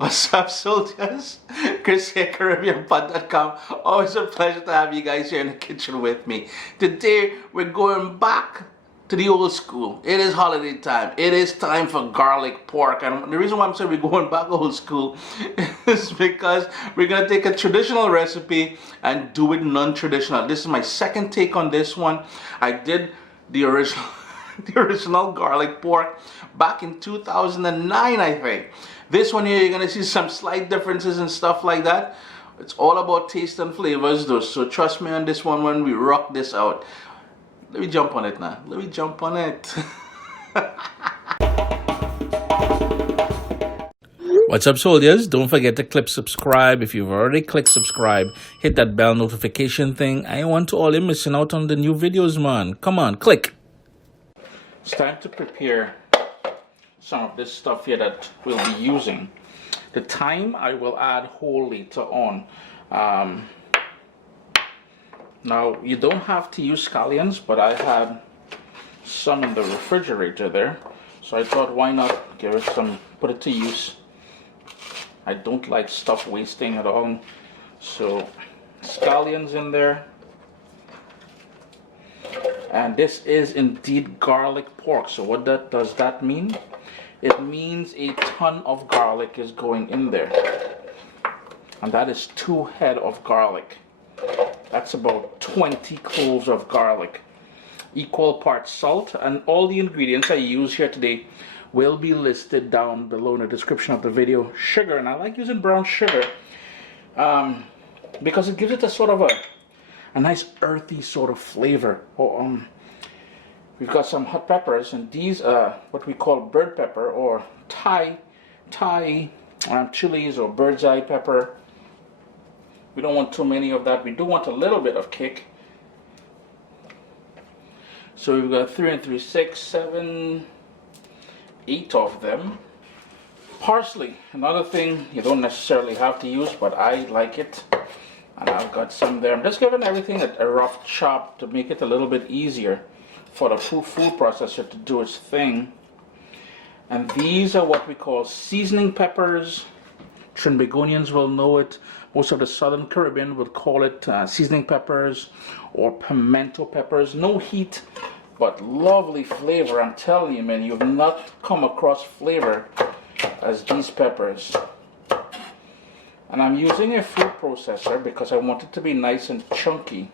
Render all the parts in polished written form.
What's up, soldiers? Chris here, CaribbeanPod.com. Always a pleasure to have you guys here in the kitchen with me. Today, we're going back to the old school. It is holiday time. It is time for garlic pork. And the reason why I'm saying we're going back old school is because we're going to take a traditional recipe and do it non-traditional. This is my second take on this one. I did the original the original garlic pork back in 2009, I think. This one here, you're gonna see some slight differences and stuff like that. It's all about taste and flavors though, so trust me on this one when we rock this out. Let me jump on it now. Let me jump on it. What's up, soldiers? Don't forget to click subscribe. If you've already clicked subscribe, hit that bell notification thing. I want to all you missing out on the new videos, man. Come on, click. It's time to prepare some of this stuff here that we'll be using. The thyme I will add whole later on. Now you don't have to use scallions, but I had some in the refrigerator there, so I thought why not give it some, put it to use. I don't like stuff wasting at all, so scallions in there. And this is indeed garlic pork. So what does that mean? It means a ton of garlic is going in there. And that is 2 heads of garlic. That's about 20 cloves of garlic. Equal parts salt, and all the ingredients I use here today will be listed down below in the description of the video. Sugar, and I like using brown sugar because it gives it a sort of a nice earthy sort of flavor. We've got some hot peppers, and these are what we call bird pepper or Thai chilies or bird's eye pepper. We don't want too many of that. We do want a little bit of kick. So we've got 3 and 3, 6, 7, 8 of them. Parsley, another thing you don't necessarily have to use, but I like it. And I've got some there. I'm just giving everything a rough chop to make it a little bit easier for the food processor to do its thing. And these are what we call seasoning peppers. Trinidadians will know it. Most of the southern Caribbean would call it seasoning peppers or pimento peppers. No heat, but lovely flavor. I'm telling you, man, you've not come across flavor as these peppers. And I'm using a food processor because I want it to be nice and chunky.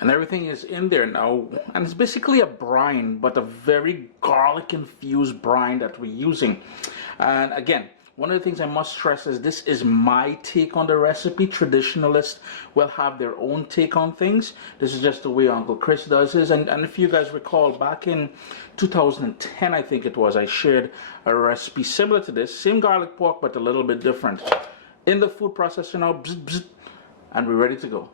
And everything is in there now, and it's basically a brine, but a very garlic infused brine that we're using. And again, one of the things I must stress is this is my take on the recipe. Traditionalists will have their own take on things. This is just the way Uncle Chris does his. And if you guys recall, back in 2010, I think it was, I shared a recipe similar to this. Same garlic pork, but a little bit different. In the food processor now, bzz, bzz, and we're ready to go.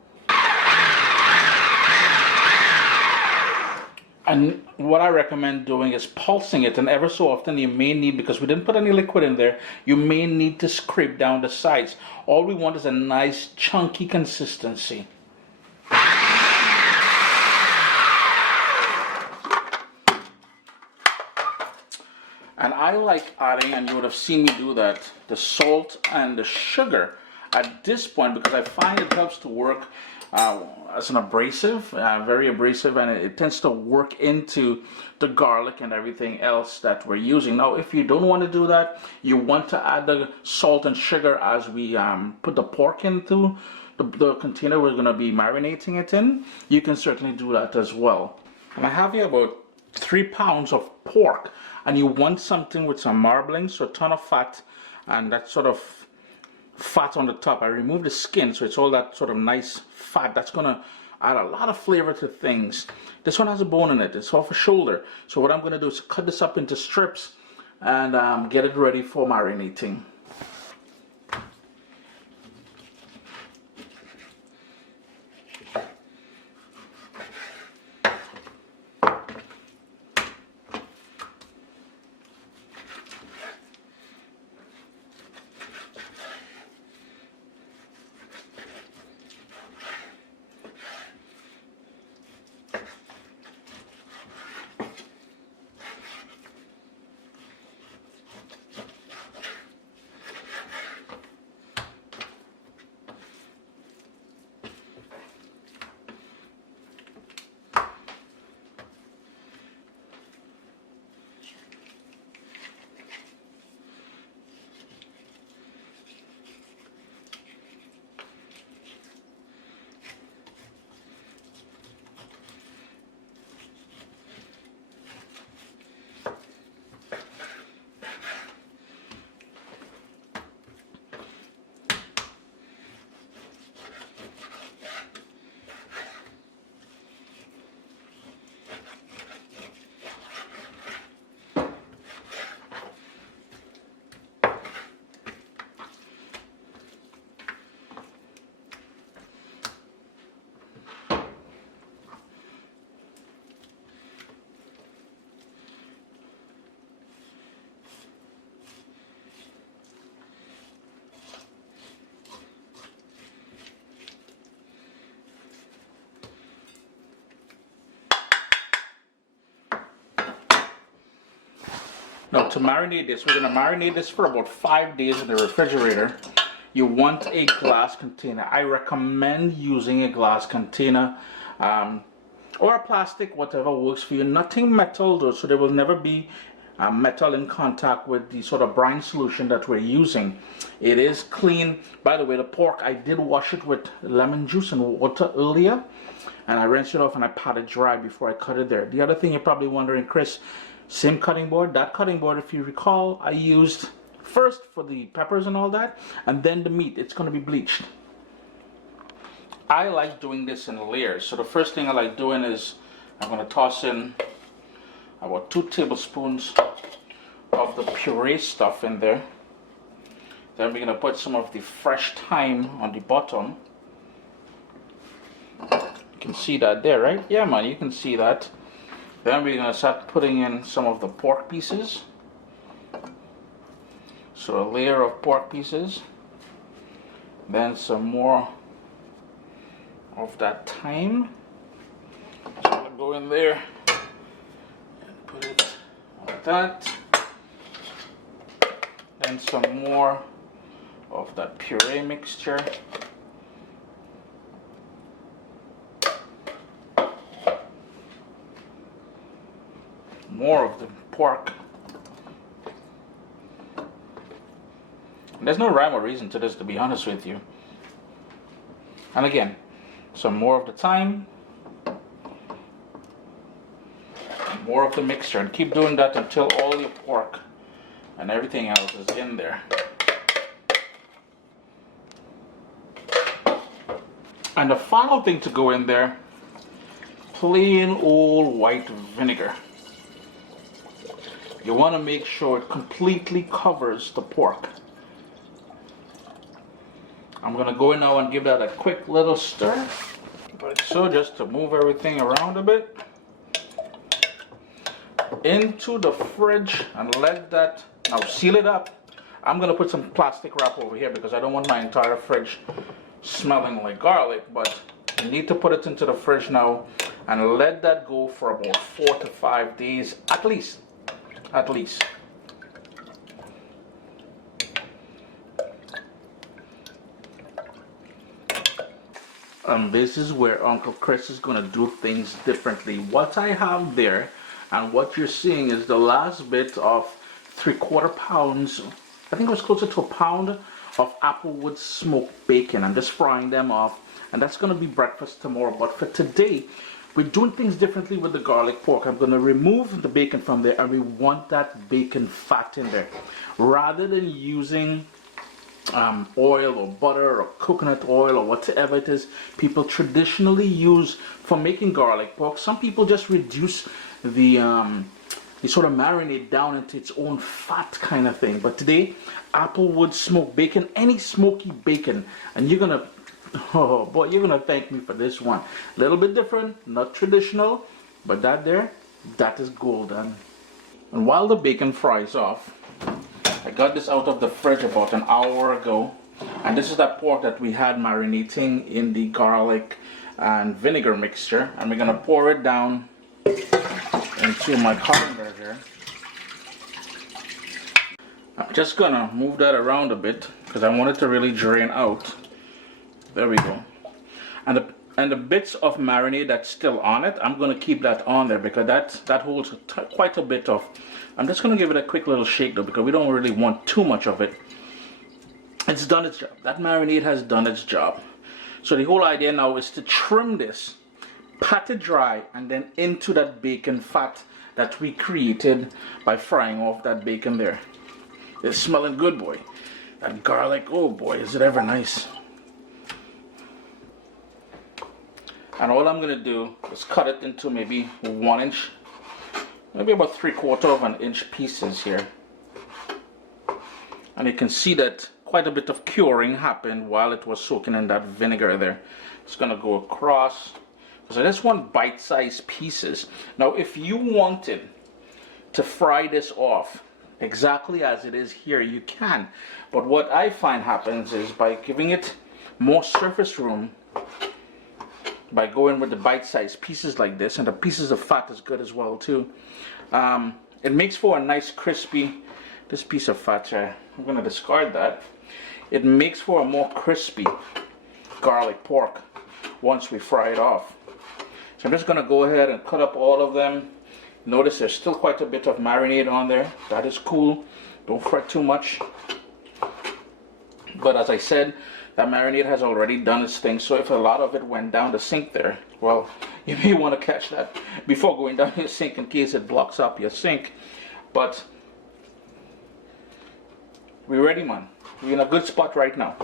And what I recommend doing is pulsing it, and ever so often you may need, because we didn't put any liquid in there, you may need to scrape down the sides. All we want is a nice chunky consistency. And I like adding, and you would have seen me do that, the salt and the sugar at this point, because I find it helps to work as an abrasive, very abrasive, and it tends to work into the garlic and everything else that we're using. Now, if you don't want to do that, you want to add the salt and sugar as we put the pork into the container we're going to be marinating it in, you can certainly do that as well. And I have here about 3 pounds of pork, and you want something with some marbling, so a ton of fat, and that sort of fat on the top. I removed the skin, so it's all that sort of nice fat. That's gonna add a lot of flavor to things. This one has a bone in it. It's off a shoulder. So what I'm gonna do is cut this up into strips and get it ready for marinating. Now to marinate this, we're going to marinate this for about 5 days in the refrigerator. You want a glass container. I recommend using a glass container or a plastic, whatever works for you. Nothing metal though, so there will never be metal in contact with the sort of brine solution that we're using. It is clean. By the way, the pork, I did wash it with lemon juice and water earlier, and I rinsed it off and I pat it dry before I cut it there. The other thing you're probably wondering, Chris, same cutting board. That cutting board, if you recall, I used first for the peppers and all that, and then the meat. It's going to be bleached. I like doing this in layers. So the first thing I like doing is I'm going to toss in about 2 tablespoons of the puree stuff in there. Then we're going to put some of the fresh thyme on the bottom. You can see that there, right? Yeah, man, you can see that. Then we're going to start putting in some of the pork pieces. So a layer of pork pieces. Then some more of that thyme. So I'm going to go in there and put it like that. Then some more of that puree mixture. More of the pork. And there's no rhyme or reason to this, to be honest with you. And again, some more of the thyme. More of the mixture, and keep doing that until all your pork and everything else is in there. And the final thing to go in there, plain old white vinegar. You want to make sure it completely covers the pork. I'm going to go in now and give that a quick little stir. Like so, just to move everything around a bit. Into the fridge and let that, now seal it up. I'm going to put some plastic wrap over here because I don't want my entire fridge smelling like garlic, but you need to put it into the fridge now and let that go for about 4 to 5 days at least. This is where Uncle Chris is going to do things differently. What I have there and what you're seeing is the last bit of 3/4 pounds, I think it was closer to a pound of applewood smoked bacon. I'm just frying them off, and that's going to be breakfast tomorrow. But for today, we're doing things differently with the garlic pork. I'm going to remove the bacon from there, and we want that bacon fat in there. Rather than using oil or butter or coconut oil or whatever it is people traditionally use for making garlic pork, some people just reduce the sort of marinade down into its own fat kind of thing. But today, applewood smoked bacon, any smoky bacon, and you're gonna, oh boy, you're gonna thank me for this one. A little bit different, not traditional, but that is golden. And while the bacon fries off, I got this out of the fridge about an hour ago, and this is that pork that we had marinating in the garlic and vinegar mixture, and we're gonna pour it down into my colander. I'm just gonna move that around a bit because I want it to really drain out. There we go. And the bits of marinade that's still on it, I'm gonna keep that on there because that holds quite a bit of. I'm just gonna give it a quick little shake though because we don't really want too much of it. It's done its job. That marinade has done its job. So the whole idea now is to trim this, pat it dry, and then into that bacon fat that we created by frying off that bacon there. It's smelling good, boy. That garlic, oh boy, is it ever nice. And all I'm gonna do is cut it into maybe 1 inch, maybe about 3/4 of an inch pieces here. And you can see that quite a bit of curing happened while it was soaking in that vinegar there. It's gonna go across. So I just want bite-sized pieces. Now, if you wanted to fry this off exactly as it is here, you can. But what I find happens is by giving it more surface room, by going with the bite-sized pieces like this, and the pieces of fat is good as well too, It makes for a nice crispy, this piece of fat here, I'm going to discard that. It makes for a more crispy garlic pork once we fry it off. So I'm just going to go ahead and cut up all of them. Notice there's still quite a bit of marinade on there. That is cool. Don't fret too much. But as I said, that marinade has already done its thing. So if a lot of it went down the sink there, well, you may want to catch that before going down your sink in case it blocks up your sink. But we're ready, man. We're in a good spot right now.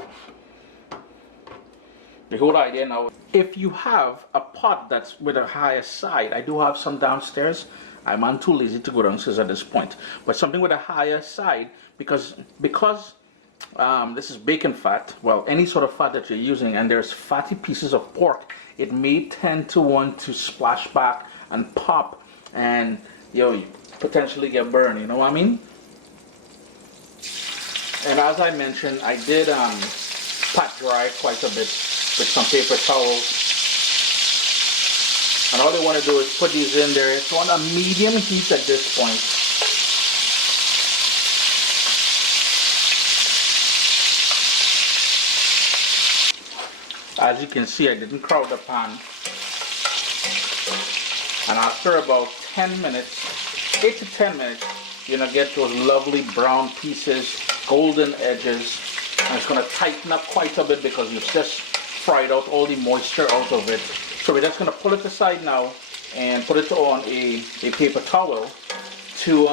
The whole idea now, if you have a pot that's with a higher side, I do have some downstairs. I'm too lazy to go downstairs at this point. But something with a higher side, because this is bacon fat, well, any sort of fat that you're using, and there's fatty pieces of pork, it may tend to want to splash back and pop, and you potentially get burned, you know what I mean? And as I mentioned, I did pat dry quite a bit with some paper towels. And all they want to do is put these in there. It's on a medium heat at this point. As you can see, I didn't crowd the pan. And after about 10 minutes, 8 to 10 minutes, you're going to get those lovely brown pieces, golden edges. And it's going to tighten up quite a bit because you've just fried out all the moisture out of it. So we're just going to pull it aside now and put it on a paper towel to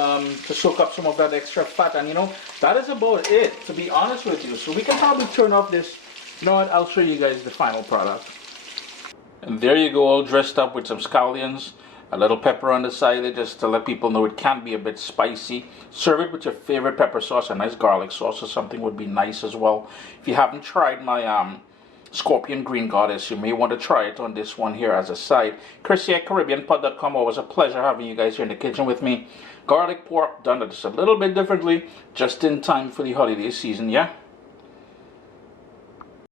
soak up some of that extra fat. And you know, that is about it, to be honest with you. So we can probably turn off this. You know what, I'll show you guys the final product. And there you go, all dressed up with some scallions, a little pepper on the side just to let people know it can be a bit spicy. Serve it with your favorite pepper sauce. A nice garlic sauce or something would be nice as well. If you haven't tried my Scorpion Green Goddess, you may want to try it on this one here as a side. Chris at CaribbeanPod.com. Always a pleasure having you guys here in the kitchen with me. Garlic pork done just a little bit differently, just in time for the holiday season, yeah?